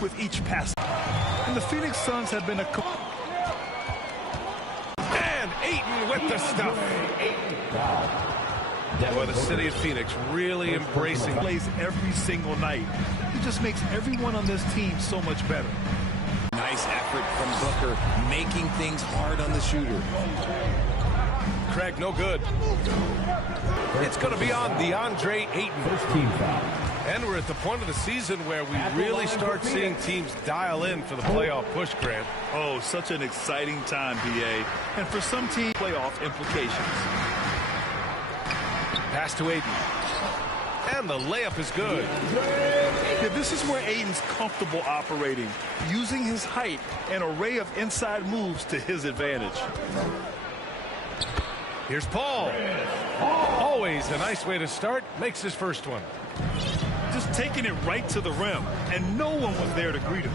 with each pass. And the Phoenix Suns have been a... And Ayton with the stuff. Boy, the city of Phoenix really embracing. Plays every single night. He just makes everyone on this team so much better. Nice effort from Booker, making things hard on the shooter. Craig, no good. It's going to be on DeAndre Ayton. First team foul. And we're at the point of the season where we really start seeing teams dial in for the playoff push, Grant. Oh, such an exciting time, BA. And for some teams, playoff implications. Pass to Ayton. And the layup is good. Yeah, this is where Ayton's comfortable operating, using his height and array of inside moves to his advantage. Here's Paul. Always a nice way to start. Makes his first one. Just taking it right to the rim, and no one was there to greet him.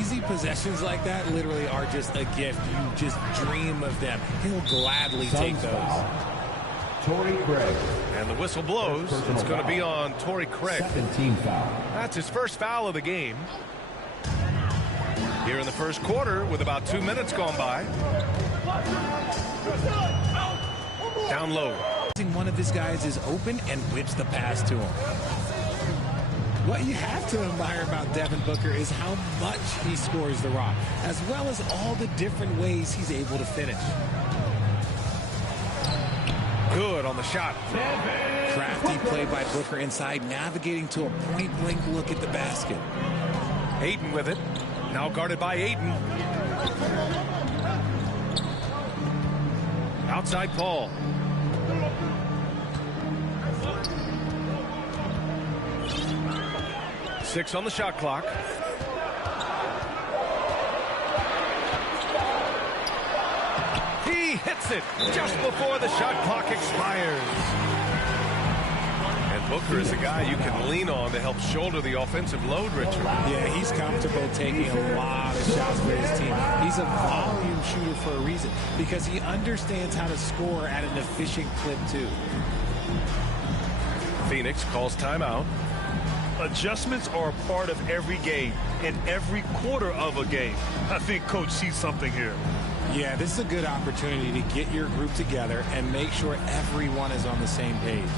Easy possessions like that literally are just a gift. You just dream of them. He'll gladly take those. Torrey Craig. And the whistle blows. It's going to be on Torrey Craig. Second team foul. That's his first foul of the game. Here in the first quarter with about 2 minutes gone by. Down low. One of his guys is open and whips the pass to him. What you have to admire about Devin Booker is how much he scores the rock, as well as all the different ways he's able to finish. Good on the shot. Crafty play by Booker inside, navigating to a point-blank look at the basket. Ayton with it. Now guarded by Ayton. Outside Paul. Six on the shot clock. He hits it just before the shot clock expires. And Booker is a guy you can lean on to help shoulder the offensive load, Richard. Yeah, he's comfortable taking a lot of shots for his team. He's a volume shooter for a reason, because he understands how to score at an efficient clip, too. Phoenix calls timeout. Adjustments are a part of every game, in every quarter of a game. I think Coach sees something here. Yeah, this is a good opportunity to get your group together and make sure everyone is on the same page.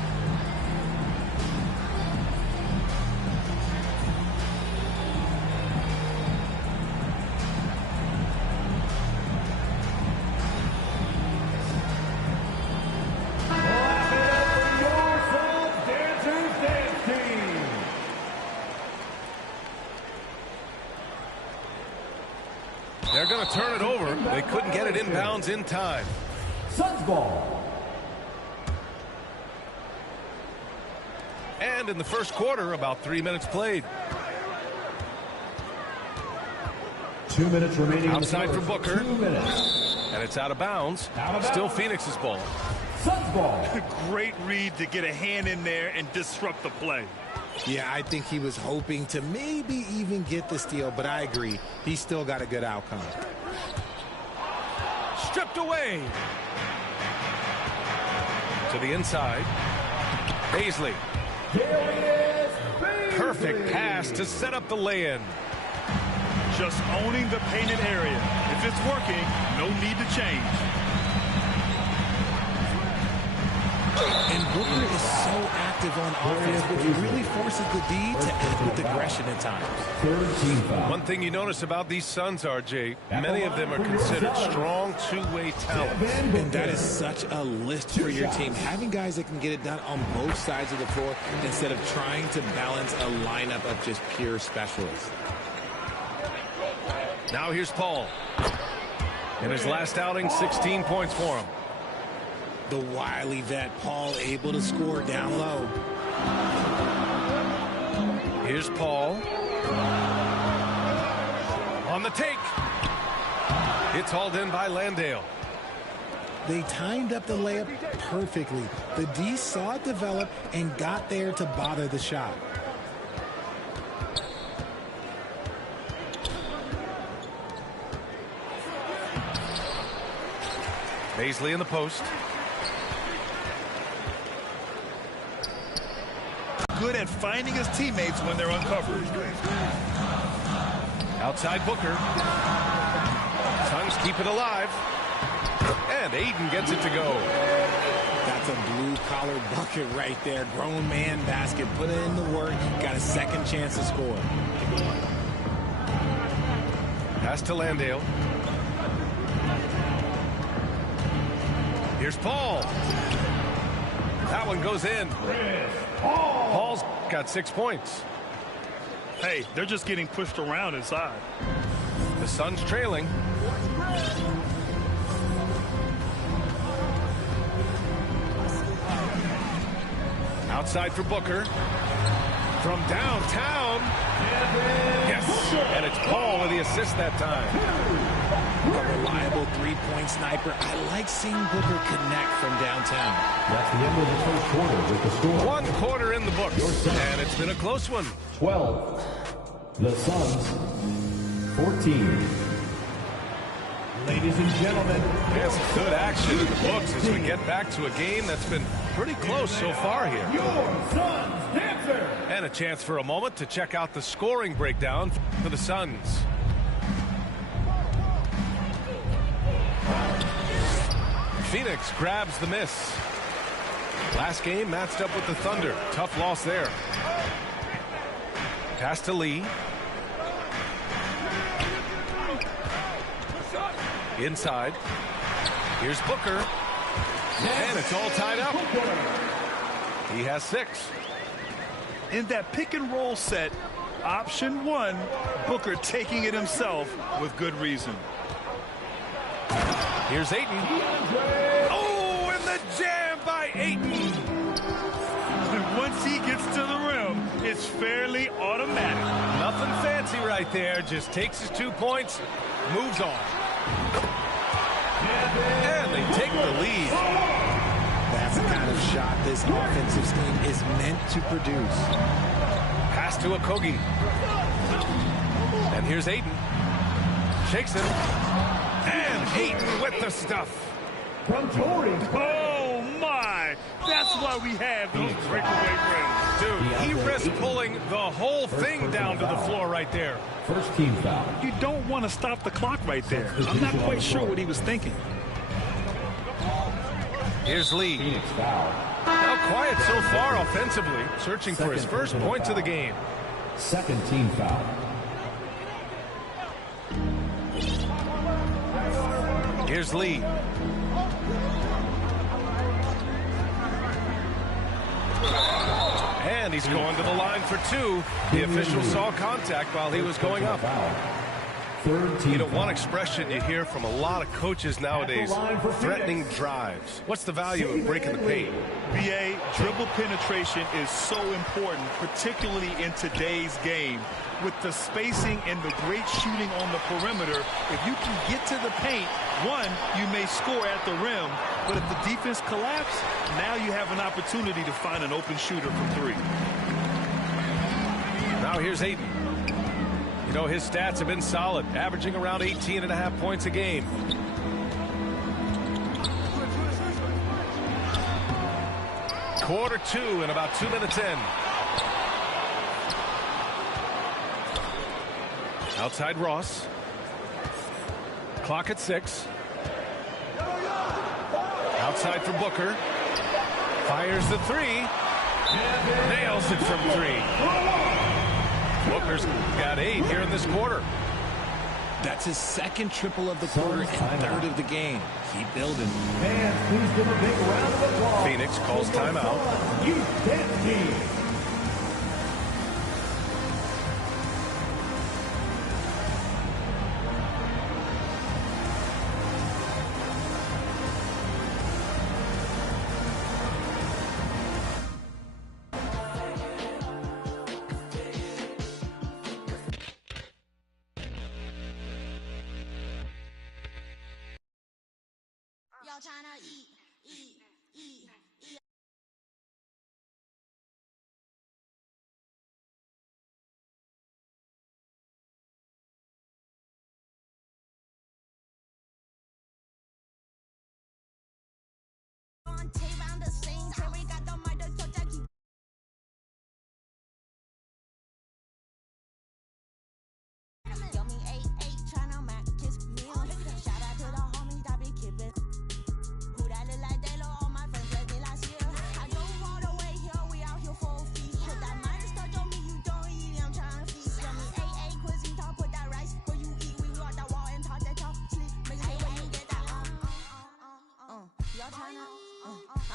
They're going to turn it over. They couldn't get it inbounds in time. Suns ball. And in the first quarter, about 3 minutes played. 2 minutes remaining. Outside for Booker. 2 minutes. And it's out of bounds. Still Phoenix's ball. Suns ball. Great read to get a hand in there and disrupt the play. Yeah, I think he was hoping to maybe even get the steal, but I agree. He still got a good outcome. Stripped away. To the inside. Paisley. Perfect pass to set up the lay-in. Just owning the painted area. If it's working, no need to change. And Booker is so active on offense, which really forces the D to act with aggression at times. Third team foul. One thing you notice about these Suns, RJ, many of them are considered strong two-way talent. And that is such a lift for your team. Having guys that can get it done on both sides of the floor instead of trying to balance a lineup of just pure specialists. Now here's Paul. In his last outing, 16 points for him. The wily vet, Paul, able to score down low. Here's Paul. On the take. It's hauled in by Landale. They timed up the layup perfectly. The D saw it develop and got there to bother the shot. Paisley in the post. Good at finding his teammates when they're uncovered. Outside Booker. Suns keep it alive. And Aiden gets it to go. That's a blue-collar bucket right there. Grown man basket. Put in the work. Got a second chance to score. Pass to Landale. Here's Paul. That one goes in. Paul's got 6 points. Hey, they're just getting pushed around inside. The Suns trailing. Outside for Booker. From downtown. Yes, and it's Paul with the assist that time. A reliable three-point sniper. I like seeing Booker connect from downtown. That's the end of the first quarter with the score. 1 quarter in the books, and it's been a close one. 12. The Suns, 14. Ladies and gentlemen. There's good action in the books as we get back to a game that's been pretty close so far here. Your Suns dancer. And a chance for a moment to check out the scoring breakdown for the Suns. Phoenix grabs the miss. Last game matched up with the Thunder. Tough loss there. Pass to Lee. Inside. Here's Booker. And it's all tied up. He has 6. In that pick and roll set, option 1, Booker taking it himself with good reason. Here's Ayton. Oh, and the jam by Ayton. And once he gets to the rim, it's fairly automatic. Nothing fancy right there. Just takes his 2 points, moves on. And they take the lead. That's the kind of shot this offensive scheme is meant to produce. Pass to Okogie. And here's Ayton. Shakes it. And Ayton with the stuff. From Torrey. Oh, my. That's why we have those breakaway rims. Dude, he risked pulling the whole thing down to the floor right there. First team foul. You don't want to stop the clock right there. I'm not quite sure what he was thinking. Here's Lee. Phoenix foul. Now quiet so far offensively, searching for his first points of the game. Second team foul. Here's Lee. And he's going to the line for 2. The official saw contact while he was going up. Third team. You know, one expression you hear from a lot of coaches nowadays, threatening drives. What's the value of breaking the paint? BA, dribble penetration is so important, particularly in today's game. With the spacing and the great shooting on the perimeter, if you can get to the paint, 1, you may score at the rim, but if the defense collapses, now you have an opportunity to find an open shooter from 3. Now here's Ayton. You know, his stats have been solid, averaging around 18.5 points a game. Quarter 2 and about 2 minutes in. Outside Ross. Clock at 6. Outside for Booker. Fires the 3. Nails it from 3. Booker's got 8 here in this quarter. That's his second triple of the quarter and third of the game. Keep building. Fans, please give a big round of applause. Phoenix calls timeout. Youth dance team. Y'all tryna eat.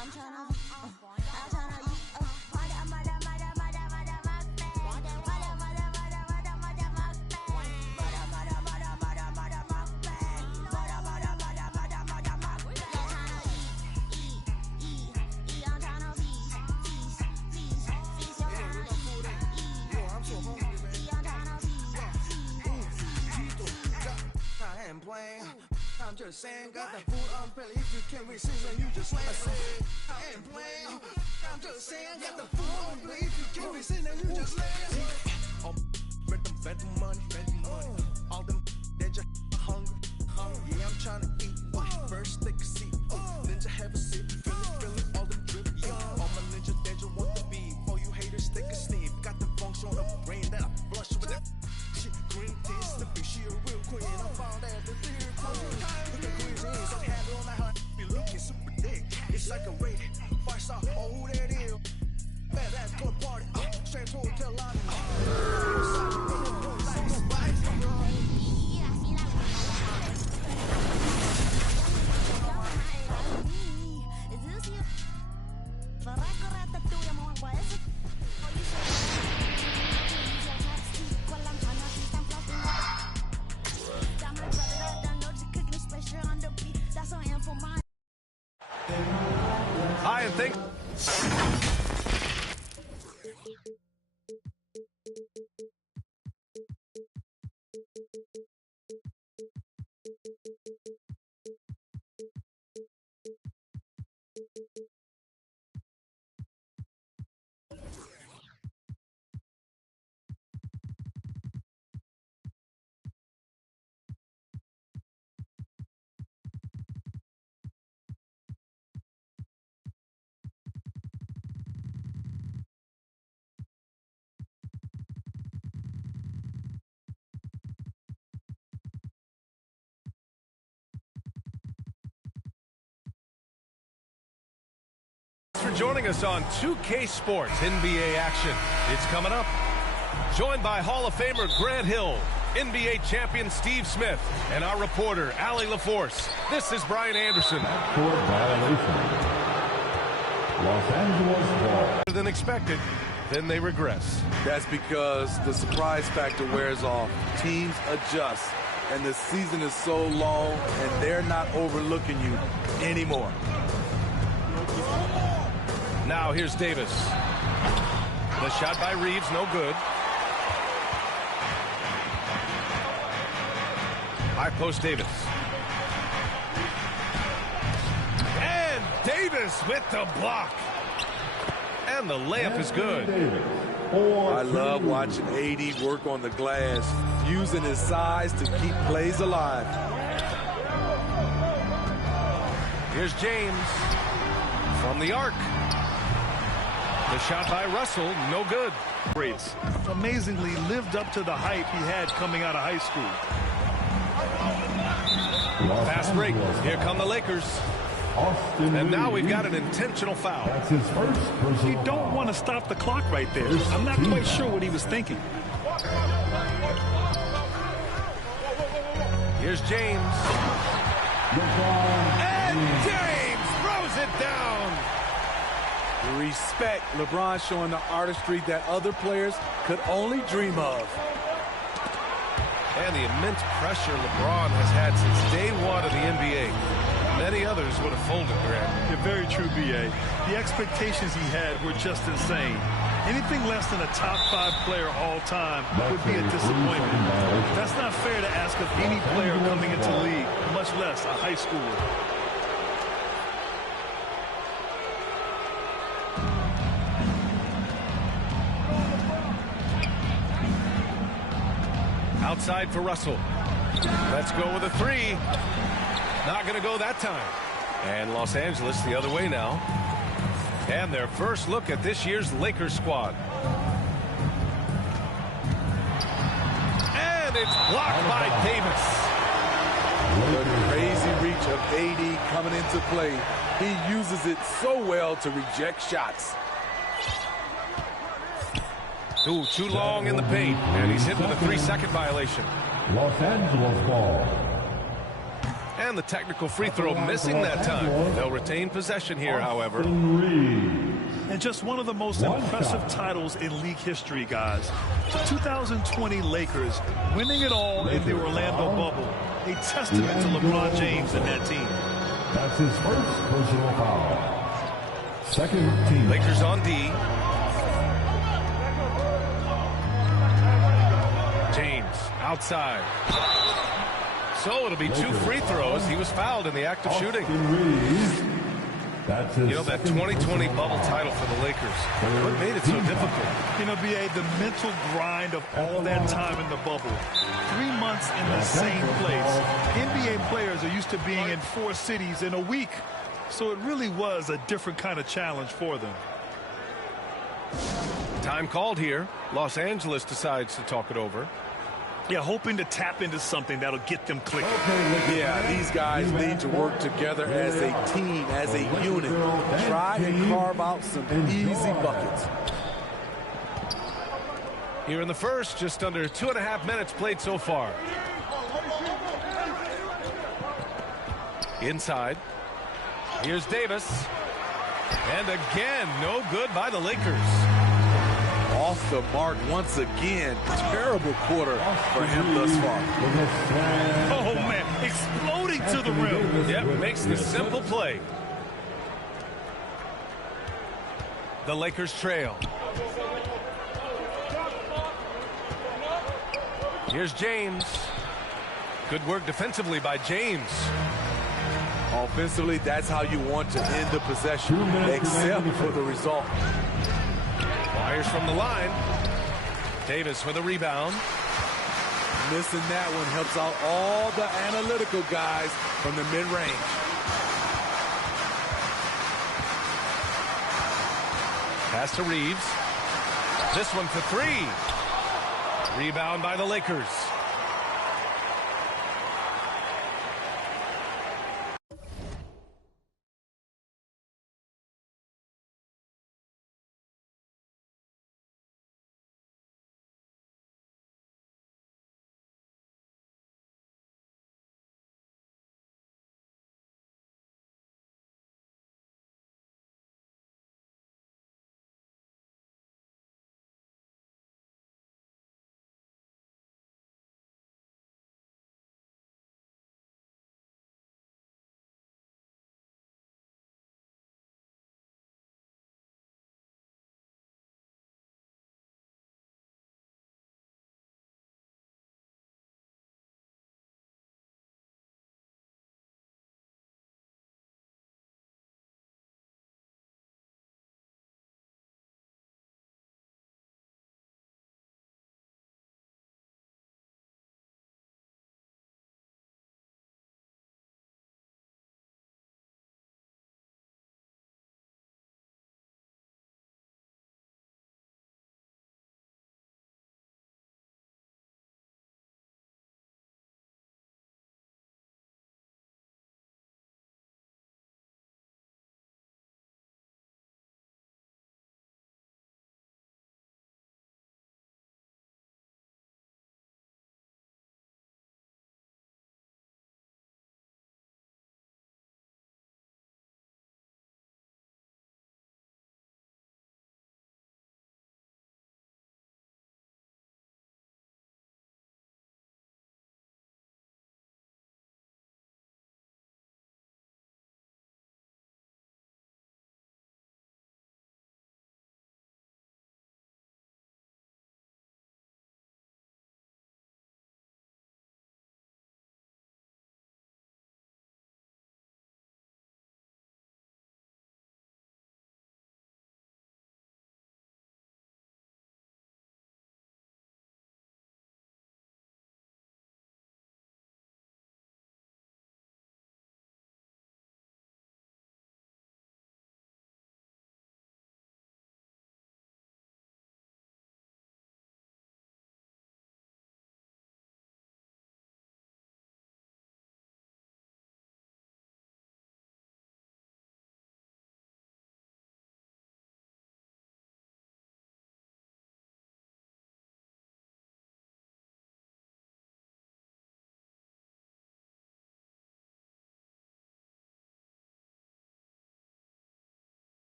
I'm tryna eat. I'm just saying, got the food on belly. If you can't resist, then you just lay. I ain't playing. I'm just saying, got the food on belly. If you can't resist, then you just lay. Spend the money. All them they just hungry. Yeah, I'm trying to eat. First take a seat. Ninja have a sip. Feeling all them drip. All my ninja they just want to be. All you haters take a sniff. Got the funks on the brain that I flush with that shit. Green tea slipping. She a real queen. I found out the theory queen. Look at cuisine, so handle on my heart. Be looking super thick. It's like a rated 5-star. Oh, who that is? Fat ass to a party. Straight to hotel lobby. Hi, and thank. For joining us on 2K Sports NBA action. It's coming up. Joined by Hall of Famer Grant Hill, NBA champion Steve Smith, and our reporter Allie LaForce. This is Brian Anderson. For violation. Los Angeles ball. Better than expected, then they regress. That's because the surprise factor wears off. Teams adjust, and the season is so long, and they're not overlooking you anymore. Now here's Davis. The shot by Reeves, no good. High post Davis. And Davis with the block. And the layup is good. I love watching AD work on the glass, using his size to keep plays alive. Here's James from the arc. The shot by Russell, no good. Rates amazingly lived up to the hype he had coming out of high school. Fast break. Here come the Lakers. And now we've got an intentional foul. That's his first personal. You don't want to stop the clock right there. I'm not quite sure what he was thinking. Here's James. And James throws it down. Respect. LeBron showing the artistry that other players could only dream of. And the immense pressure LeBron has had since day one of the NBA. Many others would have folded, Grant. You're very true, B.A. The expectations he had were just insane. Anything less than a top 5 player all time would be a disappointment. That's not fair to ask of any player coming into the league, much less a high schooler. Outside for Russell. Let's go with a 3. Not going to go that time. And Los Angeles the other way now. And their first look at this year's Lakers squad. And it's blocked by Davis. The crazy reach of AD coming into play. He uses it so well to reject shots. Ooh, too long in the paint. And he's hit with a 3-second violation. Los Angeles ball. And the technical free throw missing that time. They'll retain possession here, however. And just one of the most impressive titles in league history, guys. The 2020 Lakers winning it all in the Orlando bubble. A testament to LeBron James and that team. That's his first personal foul. Second team. Lakers on D. James outside. So it'll be 2 free throws. He was fouled in the act of shooting. That's his that 2020 bubble title for the Lakers. What made it so difficult? BA, the mental grind of all that time in the bubble. 3 months in the same place. NBA players are used to being in 4 cities in a week. So it really was a different kind of challenge for them. Time called here. Los Angeles decides to talk it over. Yeah, hoping to tap into something that'll get them clicking. Yeah, these guys need to work together as a team, as a unit. Try and carve out some easy buckets. Here in the first, just under 2.5 minutes played so far. Inside. Here's Davis. And again, no good by the Lakers. Off the mark once again. Terrible quarter for him thus far. Oh, man, exploding to the rim. Yep, makes the simple play. The Lakers trail. Here's James. Good work defensively by James. Offensively, that's how you want to end the possession, except for the result. Fires from the line. Davis with a rebound. Missing that one helps out all the analytical guys from the mid-range. Pass to Reeves. This one for 3. Rebound by the Lakers.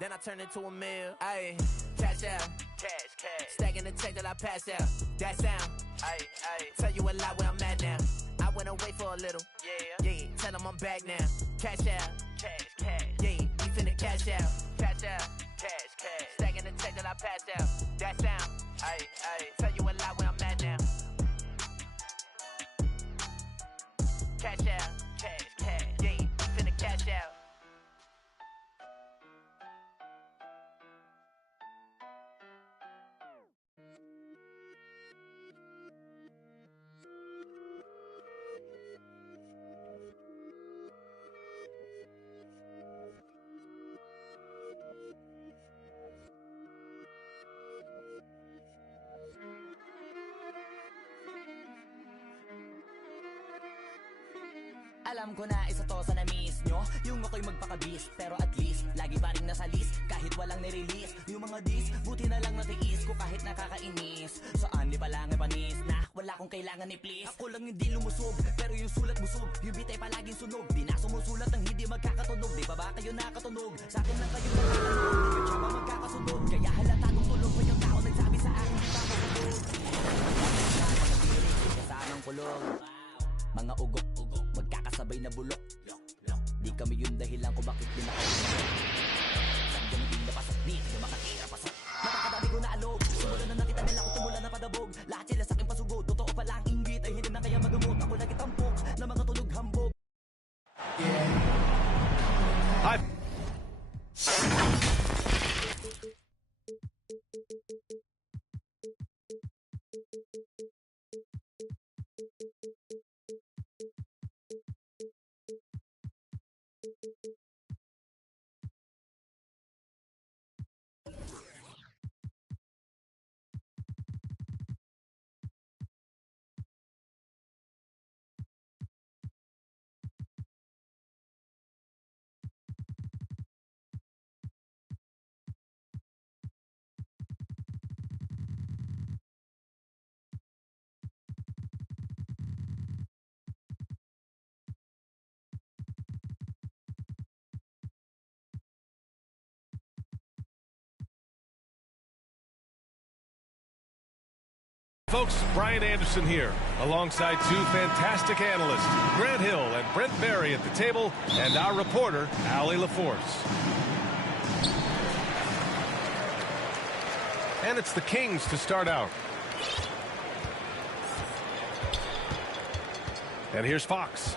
then I turn into a meal. Ayy, cash out. Cash. Stacking the check that I pass out. That sound. Ayy. Tell you a lot where I'm at now. I went away for a little. Yeah. Tell them I'm back now. Cash out. Cash. Yeah, we finna cash out. Cash out. Cash. Stacking the check that I passed out. That sound. Ayy. Tell you a lot where I'm at now. Cash out. Cash. Yeah, we finna cash out. Alam ko na isa to sa na-miss nyo, yung ako'y magpakabis, pero at least lagi pa rin nasa list, kahit walang nirelease. Yung mga dis, buti na lang natiis ko kahit nakakainis. Saan di pa lang panis na wala kong kailangan ni please. Ako lang hindi lumusog, pero yung sulat busog. Yung bitay palaging sunog, di na sumusulat ang hindi magkakatunog. Di ba ba kayo nakatunog? Sa akin lang kayo nakatunog, di ko tsaka magkakasunog. Kaya halatadong tulog pa yung tao nagsabi sa akin di pa makatulog. Mga birik, kasamang kulog. Mga ugok-ugok, magkakasabay na bulok. Di kami yung dahilan kung bakit di nakalimutan. Sadyang di napasok, di kayo makatira pasok. Napakadami ko na alog, simula na nakita nila ko tumula na padabog. Lahat sila sa akin pasugod, totoo pala ang inggit ay hindi na kaya magamot. Ako lagi tampok na mga tunog hambog. Hi. Folks, Brian Anderson here, alongside two fantastic analysts, Grant Hill and Brent Barry at the table, and our reporter, Allie LaForce. And it's the Kings to start out. And here's Fox.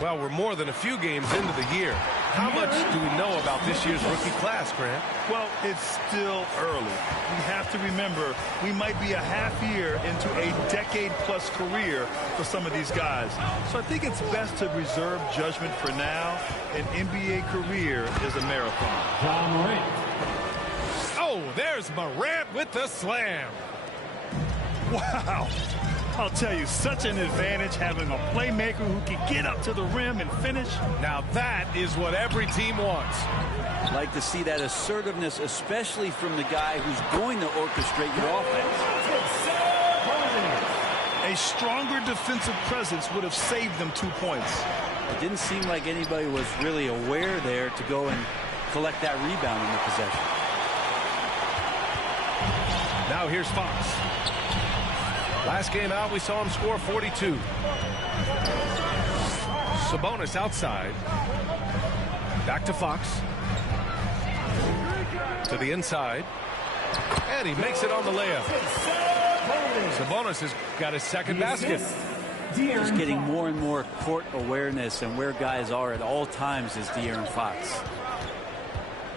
Well, we're more than a few games into the year. How much do we know about this year's rookie class, Grant? Well, it's still early. We have to remember we might be a half year into a decade-plus career for some of these guys. So I think it's best to reserve judgment for now. An NBA career is a marathon. John Morant. Oh, there's Morant with the slam. Wow. I'll tell you, such an advantage having a playmaker who can get up to the rim and finish. Now that is what every team wants. Like to see that assertiveness, especially from the guy who's going to orchestrate your offense. A stronger defensive presence would have saved them 2 points. It didn't seem like anybody was really aware there to go and collect that rebound in the possession. Now here's Fox. Last game out, we saw him score 42. Sabonis outside. Back to Fox. To the inside. And he makes it on the layup. Sabonis has got his second basket. Just getting more and more court awareness and where guys are at all times is De'Aaron Fox.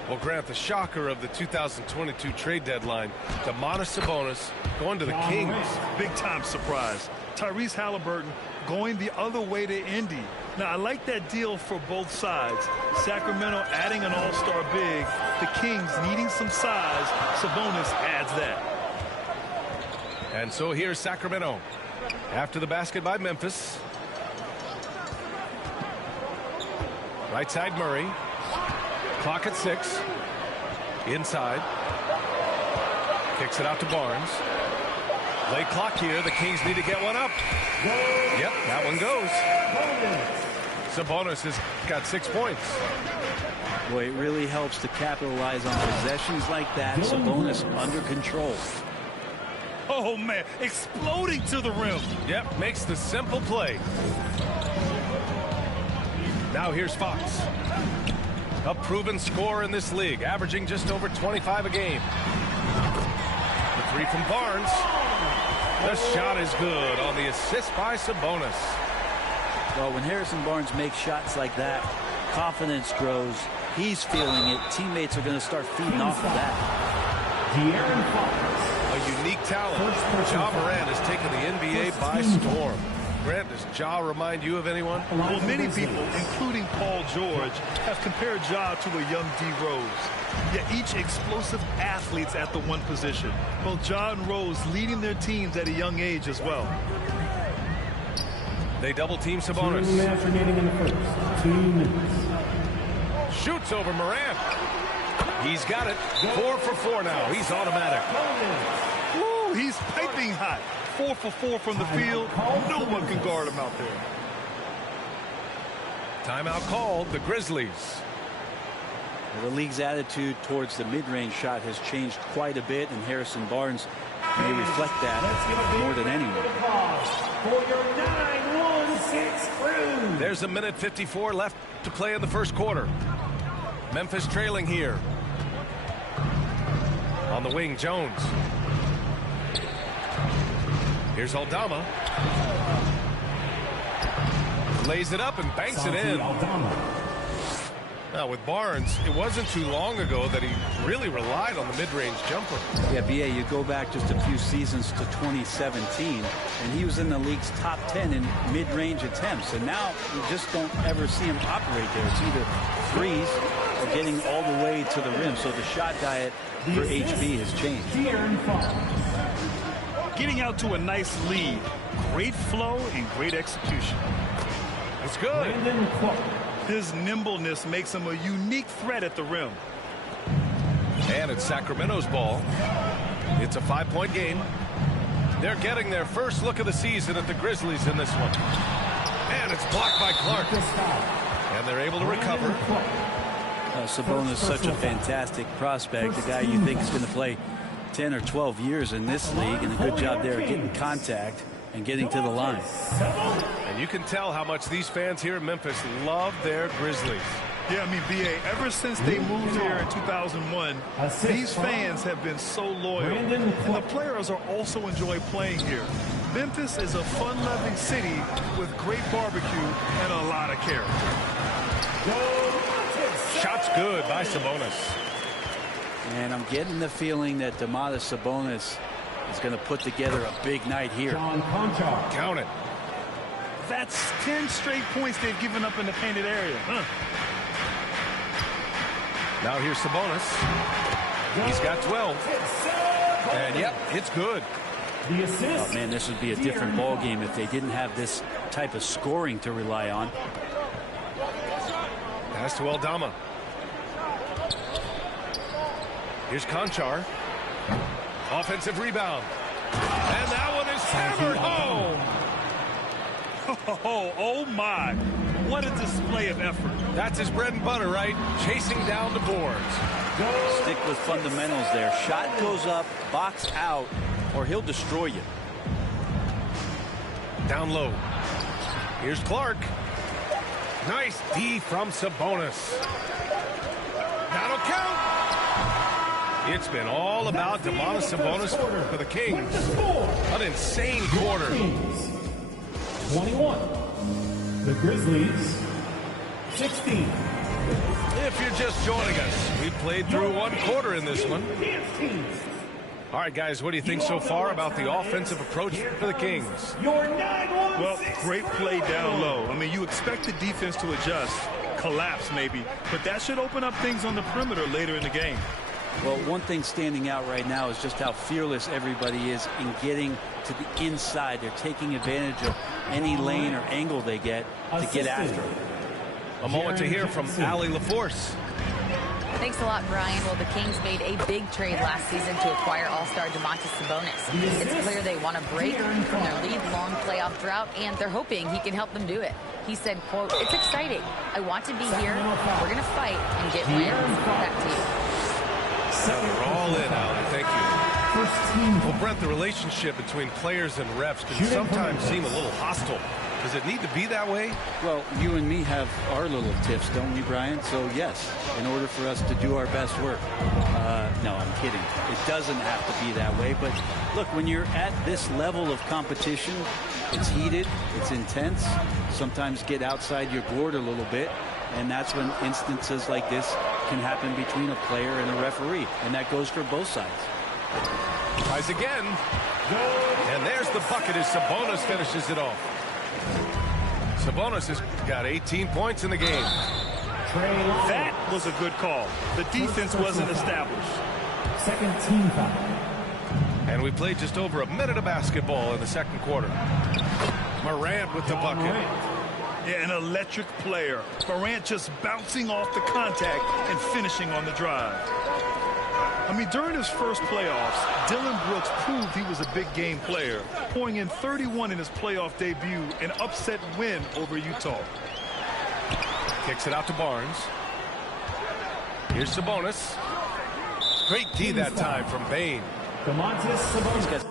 Well, Grant, the shocker of the 2022 trade deadline, Domantas Sabonis going to the Kings. Big-time surprise. Tyrese Halliburton going the other way to Indy. Now, I like that deal for both sides. Sacramento adding an all-star big. The Kings needing some size. Sabonis adds that. And so here's Sacramento. After the basket by Memphis. Right side Murray. Clock at 6. Inside. Kicks it out to Barnes. Late clock here. The Kings need to get one up. Yep, that one goes. Sabonis has got 6 points. Boy, it really helps to capitalize on possessions like that. Sabonis under control. Oh, man, exploding to the rim. Yep, makes the simple play. Now here's Fox. A proven scorer in this league, averaging just over 25 a game. The three from Barnes. The shot is good on the assist by Sabonis. Well, when Harrison Barnes makes shots like that, confidence grows. He's feeling it. Teammates are going to start feeding off of that. A unique talent. Ja Morant has taken the NBA by storm. Grant, does Ja remind you of anyone? Well, many people, including Paul George, have compared Ja to a young D. Rose. Yet each explosive athletes at the one position. Both Ja and Rose leading their teams at a young age as well. They double team Sabonis. 2 minutes remaining in the first. 2 minutes. Shoots over Morant. He's got it. 4 for 4 now. He's automatic. Woo, he's piping hot. 4 for 4 from the field. No one can guard him out there. Timeout called. The Grizzlies. The league's attitude towards the mid-range shot has changed quite a bit, and Harrison Barnes may reflect that more than anyone. There's a minute 54 left to play in the first quarter. Memphis trailing here. On the wing, Jones. Here's Aldama. Lays it up and banks it in. Now with Barnes, it wasn't too long ago that he really relied on the mid-range jumper. Yeah, B.A., you go back just a few seasons to 2017, and he was in the league's top 10 in mid-range attempts. And now you just don't ever see him operate there. It's either threes or getting all the way to the rim. So the shot diet for HB has changed. Getting out to a nice lead. Great flow and great execution. It's good. His nimbleness makes him a unique threat at the rim. And it's Sacramento's ball. It's a 5-point game. They're getting their first look of the season at the Grizzlies in this one. And it's blocked by Clark. And they're able to recover. Sabonis is such a fantastic prospect. A guy you think is going to play 10 or 12 years in this league, and a good job there at getting contact and getting to the line. And you can tell how much these fans here in Memphis love their Grizzlies. Yeah, I mean, B.A., ever since they moved here in 2001, these fans have been so loyal. And the players are also enjoy playing here. Memphis is a fun-loving city with great barbecue and a lot of character. Shot's good by Sabonis. And I'm getting the feeling that Domantas Sabonis is going to put together a big night here. Count it. That's 10 straight points they've given up in the painted area. Now here's Sabonis. He's got 12. And yep, it's good. Oh, man, this would be a different ball game if they didn't have this type of scoring to rely on. Pass to Aldama. Here's Conchar. Offensive rebound. And that one is hammered home. Oh my. What a display of effort. That's his bread and butter, right? Chasing down the boards. Stick with fundamentals there. Shot goes up, box out, or he'll destroy you. Down low. Here's Clark. Nice D from Sabonis. That'll count. It's been all about Domantas Sabonis for the Kings. An insane quarter. 21. The Grizzlies, 16. If you're just joining us, we've played through one quarter in this one. All right, guys, what do you think so far about the offensive approach for the Kings? Well, great play down low. I mean, you expect the defense to adjust, collapse maybe, but that should open up things on the perimeter later in the game. Well, one thing standing out right now is just how fearless everybody is in getting to the inside. They're taking advantage of any lane or angle they get to get after it. A moment to hear from Allie LaForce. Thanks a lot, Brian. Well, the Kings made a big trade last season to acquire all-star Domantas Sabonis. It's clear they want to break from their league-long playoff drought, and they're hoping he can help them do it. He said, quote, "It's exciting. I want to be here. We're going to fight and get wins." Back to you. We're all in, Alan. Thank you. Well, Brent, the relationship between players and refs can sometimes seem a little hostile. Does it need to be that way? Well, you and me have our little tiffs, don't we, Brian? So, yes, in order for us to do our best work. No, I'm kidding. It doesn't have to be that way. But, look, when you're at this level of competition, it's heated, it's intense, sometimes get outside your board a little bit, and that's when instances like this can happen between a player and a referee, and that goes for both sides. Tries again. And there's the bucket as Sabonis finishes it off. Sabonis has got 18 points in the game. That was a good call. The defense wasn't established. Second team foul. And we played just over a minute of basketball in the second quarter. Morant with the bucket. Yeah, an electric player. Morant just bouncing off the contact and finishing on the drive. I mean, during his first playoffs, Dillon Brooks proved he was a big game player, pouring in 31 in his playoff debut, an upset win over Utah. Kicks it out to Barnes. Here's Sabonis. Great D that time from Bane. Domantas Sabonis.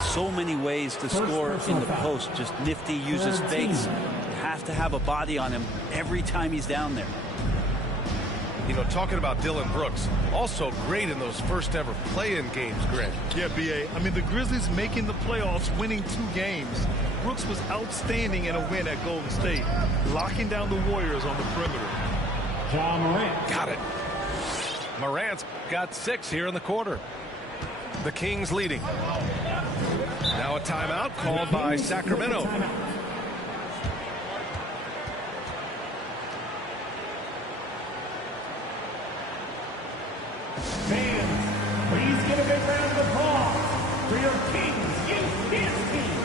So many ways to score in the post. Just nifty, uses fakes. You have to have a body on him every time he's down there. You know, talking about Dillon Brooks, also great in those first ever play-in games, Greg. Yeah, B.A. I mean, the Grizzlies making the playoffs, winning 2 games. Brooks was outstanding in a win at Golden State, locking down the Warriors on the perimeter. Ja Morant. Got it. Morant's got 6 here in the quarter. The Kings leading. Now a timeout called by Sacramento. Fans, please give a big round of applause for your Kings in this team.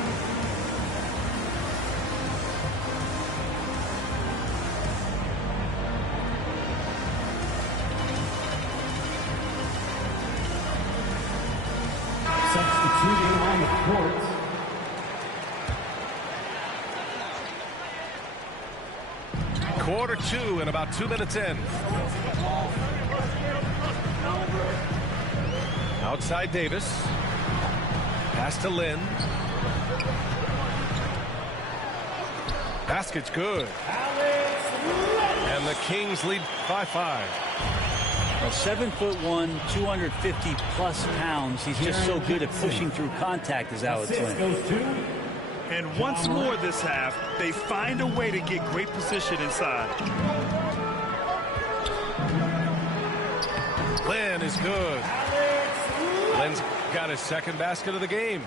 Substituting on the court. Quarter 2 and about 2 minutes in. Outside Davis. Pass to Lynn. Basket's good. And the Kings lead by 5. Well, 7'1", 250 plus pounds. He's just so good at pushing through contact, is Alex Lynn. And once more this half, they find a way to get great position inside. Lynn is good. Lynn's got his second basket of the game.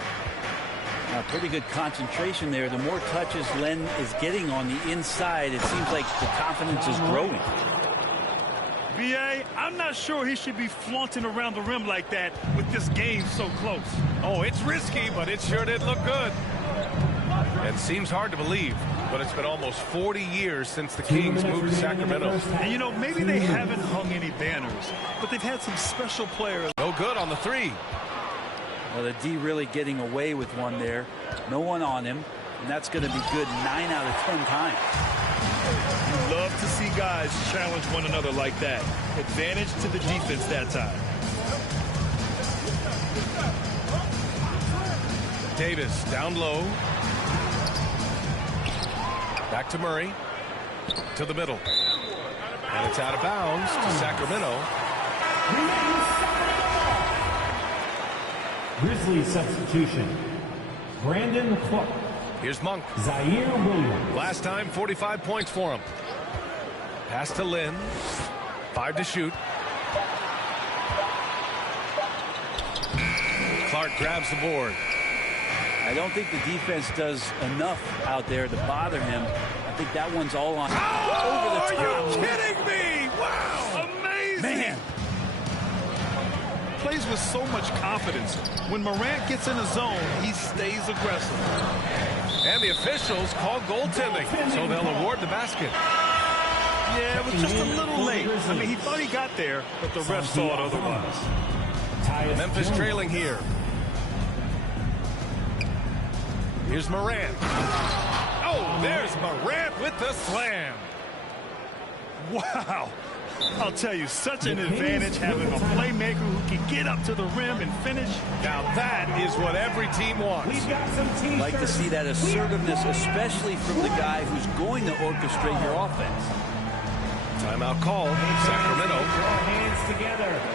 Pretty good concentration there. The more touches Len is getting on the inside, it seems like the confidence is growing. B.A., I'm not sure he should be flaunting around the rim like that with this game so close. Oh, it's risky, but it sure did look good. And seems hard to believe, but it's been almost 40 years since the Kings moved to Sacramento. And, you know, maybe they haven't hung any banners, but they've had some special players. No good on the 3. Well, the D really getting away with one there. No one on him, and that's going to be good 9 out of 10 times. You love to see guys challenge one another like that. Advantage to the defense that time. Davis down low. Back to Murray. To the middle. And it's out of bounds to Sacramento. Grizzlies substitution. Brandon Clark. Here's Monk. Zaire Williams. Last time, 45 points for him. Pass to Lynn. 5 to shoot. Hart grabs the board. I don't think the defense does enough out there to bother him. I think that one's all on over the top. Are you kidding me? Wow. Amazing. Man. Plays with so much confidence. When Morant gets in the zone, he stays aggressive. And the officials call goaltending, so they'll award the basket. Yeah, it was just a little late. I mean, he thought he got there, but the ref saw it otherwise. Memphis trailing here. Here's Morant. Oh, there's Morant with the slam. Wow. I'll tell you, such an advantage having a playmaker who can get up to the rim and finish. Now that is what every team wants. I'd like to see that assertiveness, especially from the guy who's going to orchestrate your offense. Timeout called, Sacramento.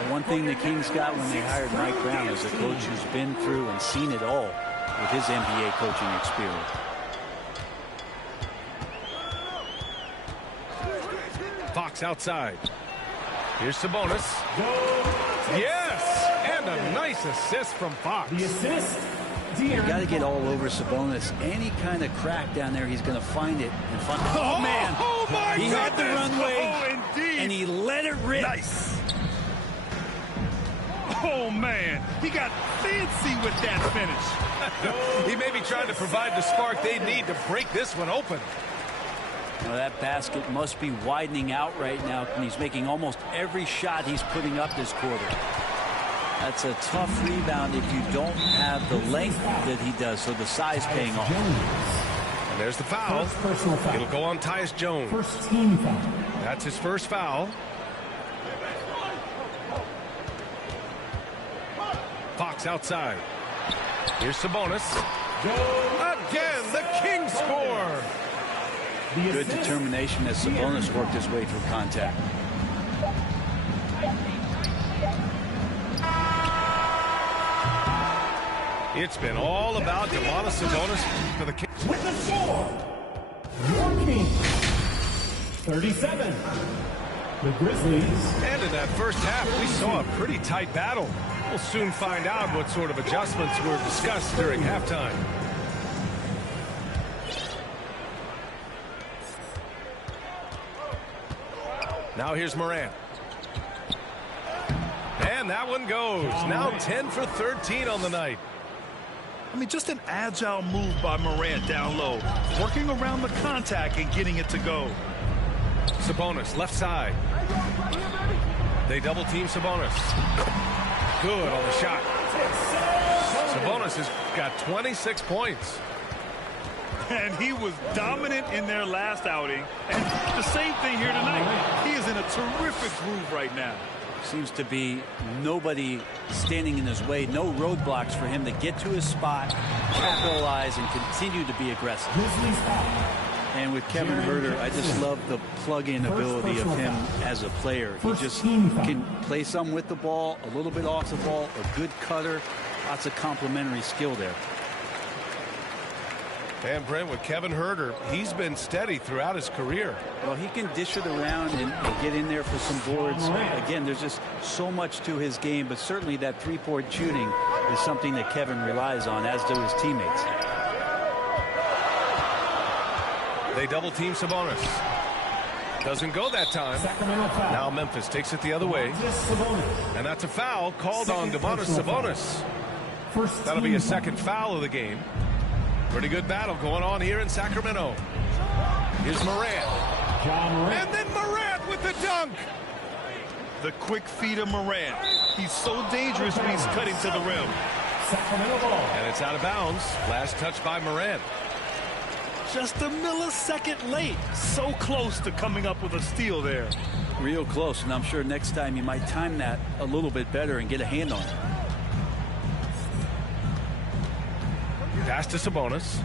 One thing the Kings got when they hired Mike Brown is a coach who's been through and seen it all with his NBA coaching experience. Fox outside. Here's Sabonis. Yes! And a nice assist from Fox. The assist. You got to get all over Sabonis. Any kind of crack down there, he's going to find it. And find Oh, man. Oh, my He goodness. had the runway, Oh, indeed. and he let it rip. Nice. Oh, man. He got fancy with that finish. He may be trying to provide the spark they need to break this one open. Well, that basket must be widening out right now, and he's making almost every shot he's putting up this quarter. That's a tough rebound if you don't have the length that he does, so the size paying off. And there's the foul. Foul. It'll go on Tyus Jones. First team foul. That's his first foul. Fox outside. Here's Sabonis. Again, the Kings score. Good determination as Sabonis worked his way through contact. It's been all about Domantas Sabonis for the Kings. With the score, your Kings, 37. The Grizzlies. And in that first half, we saw a pretty tight battle. We'll soon find out what sort of adjustments were discussed during halftime. Now here's Morant. And that one goes. Now 10 for 13 on the night. I mean, just an agile move by Morant down low, working around the contact and getting it to go. Sabonis, left side. They double team Sabonis. Good on the shot. Sabonis has got 26 points. And he was dominant in their last outing. And the same thing here tonight. He is in a terrific groove right now. Seems to be nobody standing in his way, no roadblocks for him to get to his spot, capitalize, and continue to be aggressive. And with Kevin Huerter, I just love the plug-in ability of him as a player. He just can play some with the ball, a little bit off the ball, a good cutter, lots of complementary skill there. And Brent, with Kevin Huerter, he's been steady throughout his career. Well, he can dish it around and get in there for some boards. Again, there's just so much to his game, but certainly that three-point shooting is something that Kevin relies on, as do his teammates. They double team Sabonis. Doesn't go that time. Now Memphis takes it the other way. And that's a foul called on Domantas Sabonis. That'll be a second foul of the game. Pretty good battle going on here in Sacramento. Here's Morant. And then Morant with the dunk. The quick feed of Morant. He's so dangerous when he's cutting to the rim. And it's out of bounds. Last touch by Morant. Just a millisecond late. So close to coming up with a steal there. Real close, and I'm sure next time you might time that a little bit better and get a hand on it. Pass to Sabonis.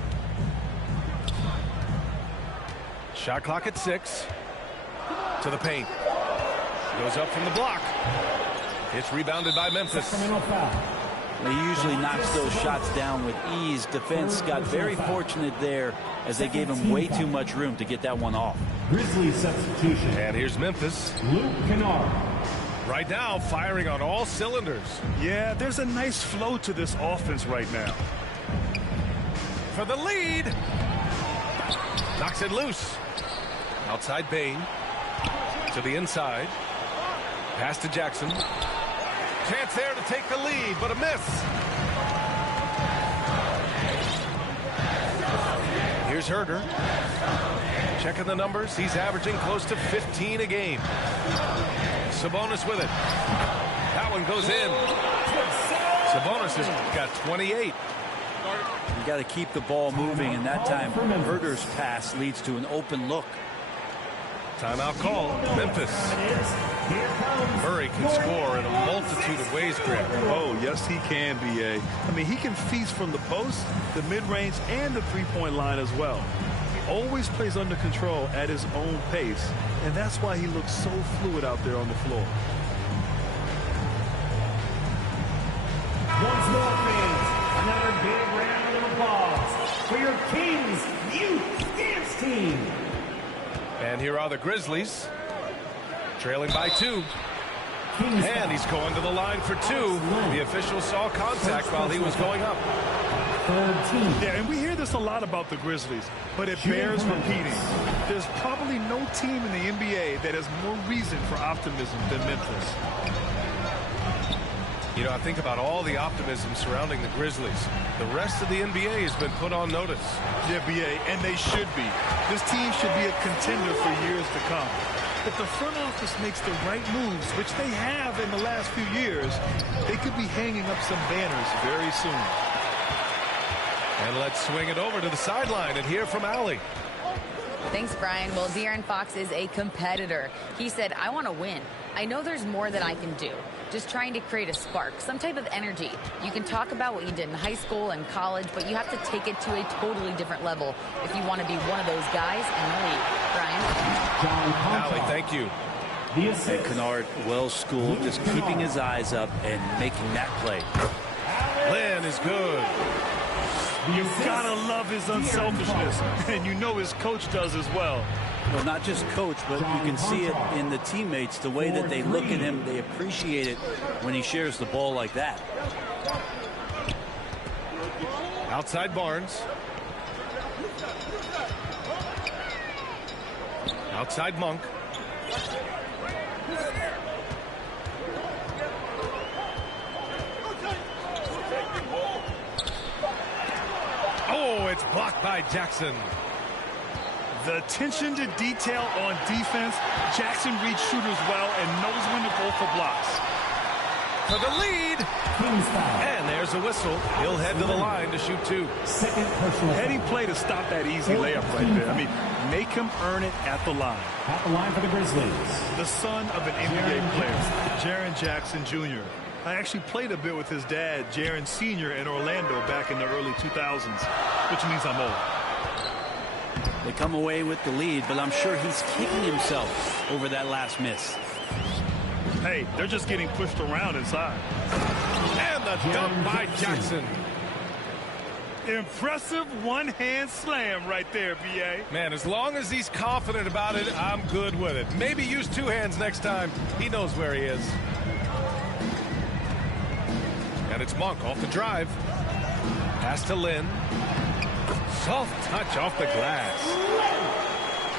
Shot clock at 6. To the paint. Goes up from the block. It's rebounded by Memphis. He usually knocks those shots down with ease. Defense got very fortunate there as they gave him way too much room to get that one off. Grizzlies substitution. And here's Memphis. Luke Kennard. Right now, firing on all cylinders. Yeah, there's a nice flow to this offense right now. For the lead. Knocks it loose. Outside Bain. To the inside. Pass to Jackson. Chance there to take the lead, but a miss. Here's Herder. Checking the numbers. He's averaging close to 15 a game. Sabonis with it. That one goes in. Sabonis has got 28. You got to keep the ball moving, and that time Herder's pass leads to an open look. Timeout call. Memphis. Murray can score in a multitude of ways, Grant. Oh, yes, he can, B.A. I mean, he can feast from the post, the mid-range, and the three-point line as well. He always plays under control at his own pace, and that's why he looks so fluid out there on the floor. Once more, fans, another big round of applause for your Kings Youth Dance Team. And here are the Grizzlies, trailing by 2. And he's going to the line for 2. The official saw contact while he was going up. Yeah, and we hear this a lot about the Grizzlies, but it bears repeating. There's probably no team in the NBA that has more reason for optimism than Memphis. You know, I think about all the optimism surrounding the Grizzlies. The rest of the NBA has been put on notice. Yeah, B.A., and they should be. This team should be a contender for years to come. If the front office makes the right moves, which they have in the last few years, they could be hanging up some banners very soon. And let's swing it over to the sideline and hear from Allie. Thanks, Brian. Well, De'Aaron Fox is a competitor. He said, I want to win. I know there's more that I can do. Just trying to create a spark, some type of energy. You can talk about what you did in high school and college, but you have to take it to a totally different level if you want to be one of those guys in the league. Brian? Allie, thank you. And Kennard, well schooled, just keeping his eyes up and making that play. Lynn is good. You gotta love his unselfishness, and you know his coach does as well. Well, not just coach, but you can see it in the teammates, the way that they look at him. They appreciate it when he shares the ball like that. Outside Barnes. Outside Monk. Oh, it's blocked by Jackson. The attention to detail on defense. Jackson reads shooters well and knows when to go for blocks. For the lead. And there's a whistle. He'll head to the line to shoot 2. Second personal. Heading play to stop that easy layup right there. I mean, make him earn it at the line. At the line for the Grizzlies. The son of an NBA player, Jaren Jackson Jr. I actually played a bit with his dad, Jaren Sr. in Orlando back in the early 2000s, which means I'm old. They come away with the lead, but I'm sure he's kicking himself over that last miss. Hey, they're just getting pushed around inside. And the dunk by Jackson. Impressive one-hand slam right there, B.A. Man, as long as he's confident about it, I'm good with it. Maybe use 2 hands next time. He knows where he is. And it's Monk off the drive. Pass to Lynn. Soft touch off the glass.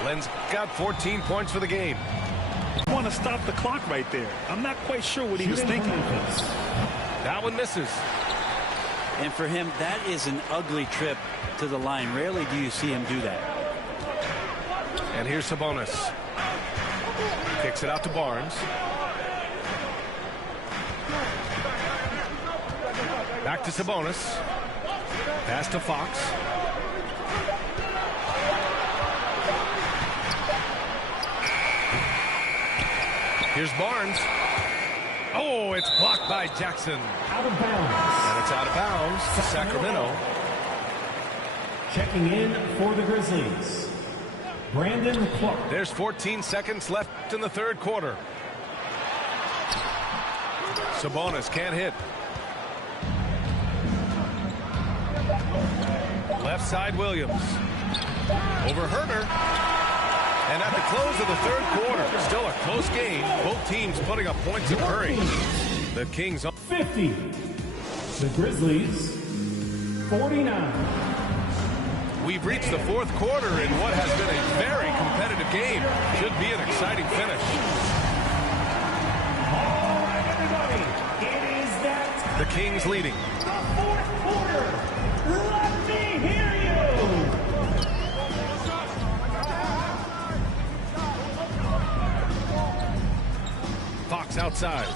Lynn's got 14 points for the game. I want to stop the clock right there. I'm not quite sure what he was thinking. That one misses. And for him, that is an ugly trip to the line. Rarely do you see him do that. And here's Sabonis. Kicks it out to Barnes. Back to Sabonis. Pass to Fox. Here's Barnes. Oh, it's blocked by Jackson. Out of bounds. And it's out of bounds to Sacramento. Checking in for the Grizzlies, Brandon Clark. There's 14 seconds left in the 3rd quarter. Sabonis can't hit. Left side Williams. Over Herder. And at the close of the third quarter, still a close game. Both teams putting up points in a hurry. The Kings up 50. The Grizzlies 49. We've reached the fourth quarter in what has been a very competitive game. Should be an exciting finish. All right, everybody. It is that The Kings leading. the fourth quarter. Let me hear you. Fox outside.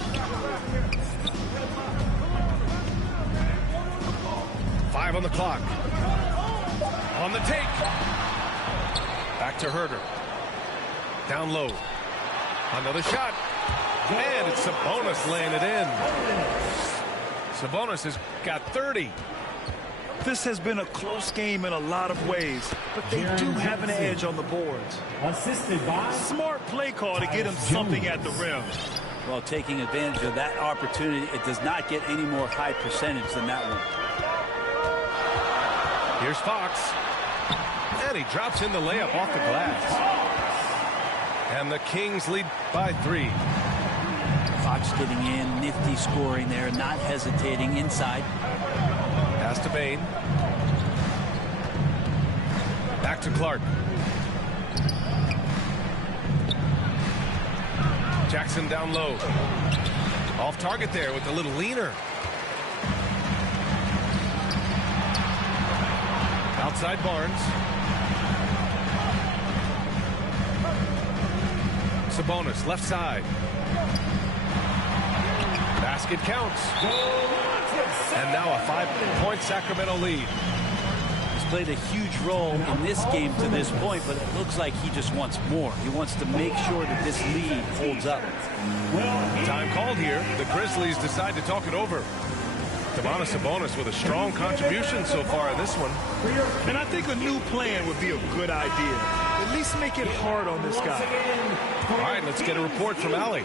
5 on the clock. On the take. Back to Herder. Down low. Another shot. And it's Sabonis laying it in. Sabonis has got 30. This has been a close game in a lot of ways, but they do have an edge on the boards. Assisted by Smart play call to get him something at the rim. Well, taking advantage of that opportunity, it does not get any more high percentage than that one. Here's Fox. And he drops in the layup off the glass. And the Kings lead by 3. Fox getting in, nifty scoring there, not hesitating inside. Pass to Bain. Back to Clark. Jackson down low. Off target there with a little leaner. Outside Barnes. Sabonis left side. Basket counts. And now a 5-point Sacramento lead. He's played a huge role in this game to this point, but it looks like he just wants more. He wants to make sure that this lead holds up. Time called here. The Grizzlies decide to talk it over. Domantas Sabonis with a strong contribution so far in this one. And I think a new plan would be a good idea. At least make it hard on this guy. All right, let's get a report from Allie.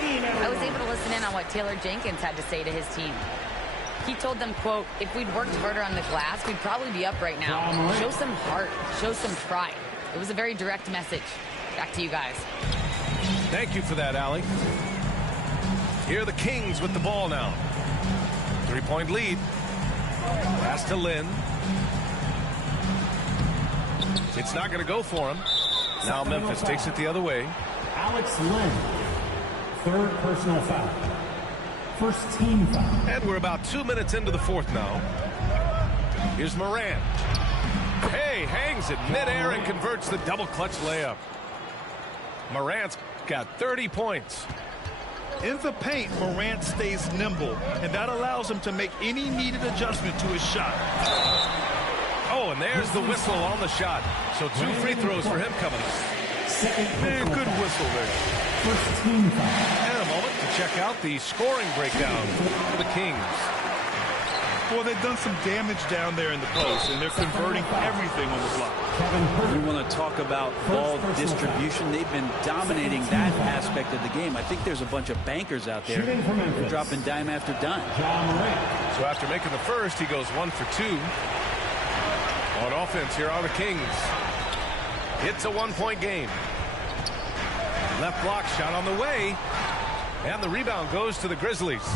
I was able to listen in on what Taylor Jenkins had to say to his team. He told them, quote, if we'd worked harder on the glass, we'd probably be up right now. Show some heart. Show some pride. It was a very direct message. Back to you guys. Thank you for that, Allie. Here are the Kings with the ball now. 3-point lead. Pass to Lynn. It's not going to go for him. Now Memphis takes it the other way. Alex Lynn, third personal foul. First team foul. And we're about 2 minutes into the fourth now. Here's Morant. Hey, hangs it midair and converts the double clutch layup. Morant's got 30 points. In the paint, Morant stays nimble, and that allows him to make any needed adjustment to his shot. Oh, and there's the whistle on the shot. So 2 free throws for him coming up. Man, good whistle there. First team foul. And a moment to check out the scoring breakdown for the Kings. Well, they've done some damage down there in the post, and they're converting everything on the block. We want to talk about ball distribution. They've been dominating that aspect of the game. I think there's a bunch of bankers out there. They're dropping dime after dime. So after making the first, he goes 1 for 2. On offense, here are the Kings. It's a 1-point game. Left block shot on the way. And the rebound goes to the Grizzlies.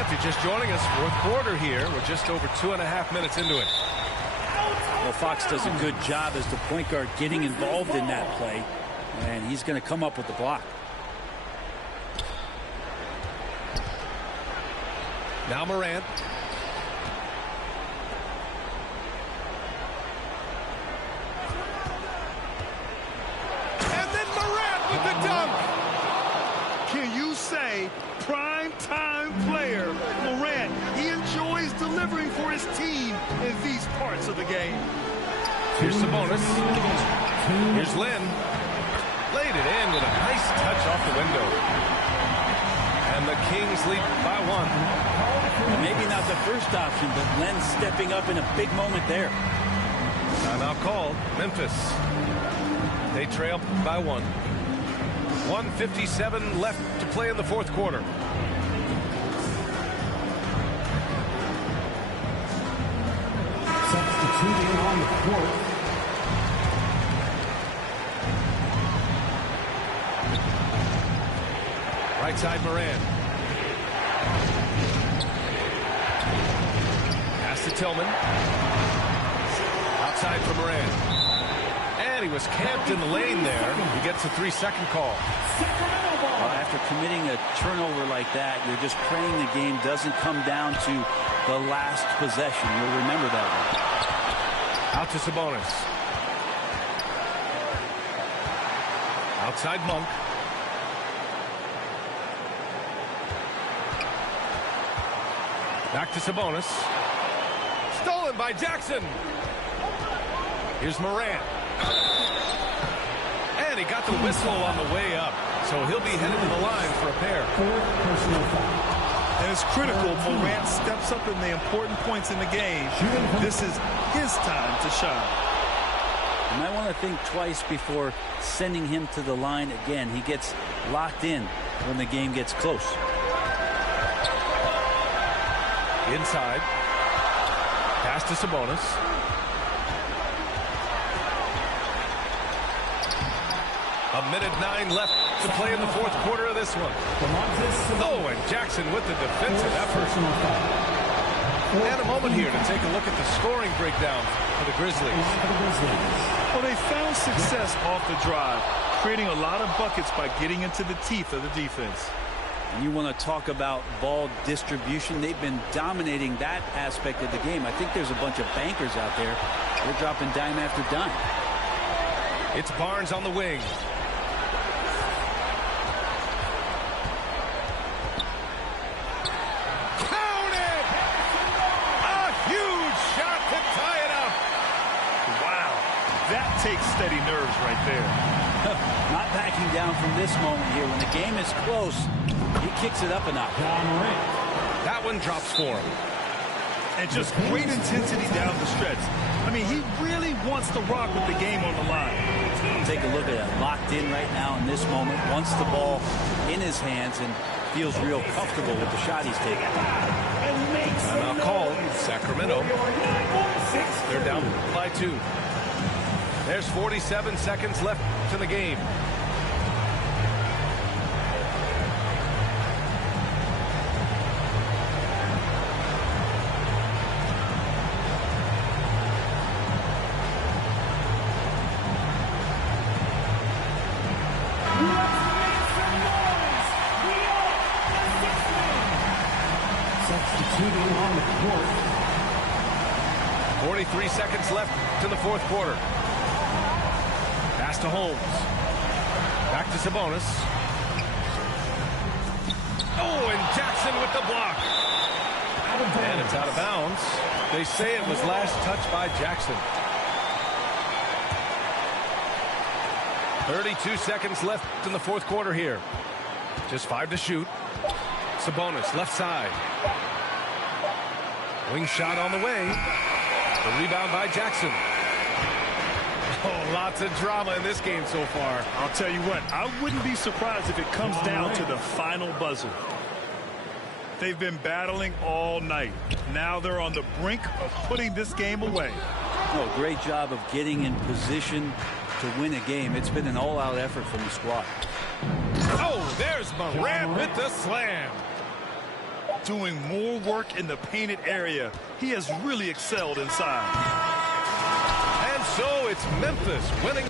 If you're just joining us, fourth quarter here. We're just over 2.5 minutes into it. Well, Fox does a good job as the point guard getting involved in that play. And he's going to come up with the block. Now Morant. And then Morant with the dunk. Can you say prime time player Morant? He enjoys delivering for his team in these parts of the game. Here's Sabonis. Here's Lynn. Laid it in with a nice touch off the window. And the Kings lead by 1. Maybe not the first option, but Len stepping up in a big moment there. Timeout called. Memphis. They trail by 1. 1:57 left to play in the fourth quarter. Substituting on the court. Right side, Moran. Pass to Tillman. Outside for Moran. And he was camped in the lane there. He gets a 3-second call. Well, after committing a turnover like that, you're just praying the game doesn't come down to the last possession. You'll remember that one. Out to Sabonis. Outside Monk. Back to Sabonis. Stolen by Jackson. Here's Moran. And he got the whistle on the way up. So he'll be headed to the line for a pair. And it's critical Morant steps up in the important points in the game. This is his time to shine. You might want to think twice before sending him to the line again. He gets locked in when the game gets close. Inside. Pass to Sabonis. A minute 9 left to play in the fourth quarter of this one. Oh, and Jackson with the defensive effort. And a moment here to take a look at the scoring breakdown for the Grizzlies. Well, they found success off the drive, creating a lot of buckets by getting into the teeth of the defense. And you want to talk about ball distribution. They've been dominating that aspect of the game. I think there's a bunch of bankers out there. They're dropping dime after dime. It's Barnes on the wing. Takes steady nerves right there. Not backing down from this moment here. When the game is close, he kicks it up a notch. That one drops for him. And just great intensity down the stretch. I mean, he really wants to rock with the game on the line. Take a look at it. Locked in right now in this moment. Wants the ball in his hands and feels real comfortable with the shot he's taking. Timeout called. Sacramento. They're down by 2. There's 47 seconds left to the game. Substituting on the court. 43 seconds left to the fourth quarter. Pass to Holmes. Back to Sabonis. Oh, and Jackson with the block. And it's out of bounds. They say it was last touched by Jackson. 32 seconds left in the fourth quarter here. Just 5 to shoot. Sabonis, left side. Wing shot on the way. The rebound by Jackson. Oh, lots of drama in this game so far. I'll tell you what, I wouldn't be surprised if it comes down to the final buzzer. They've been battling all night. Now they're on the brink of putting this game away. No, great job of getting in position to win a game. It's been an all-out effort from the squad. Oh, there's Moran with the slam. Doing more work in the painted area. He has really excelled inside. And so it's Memphis winning.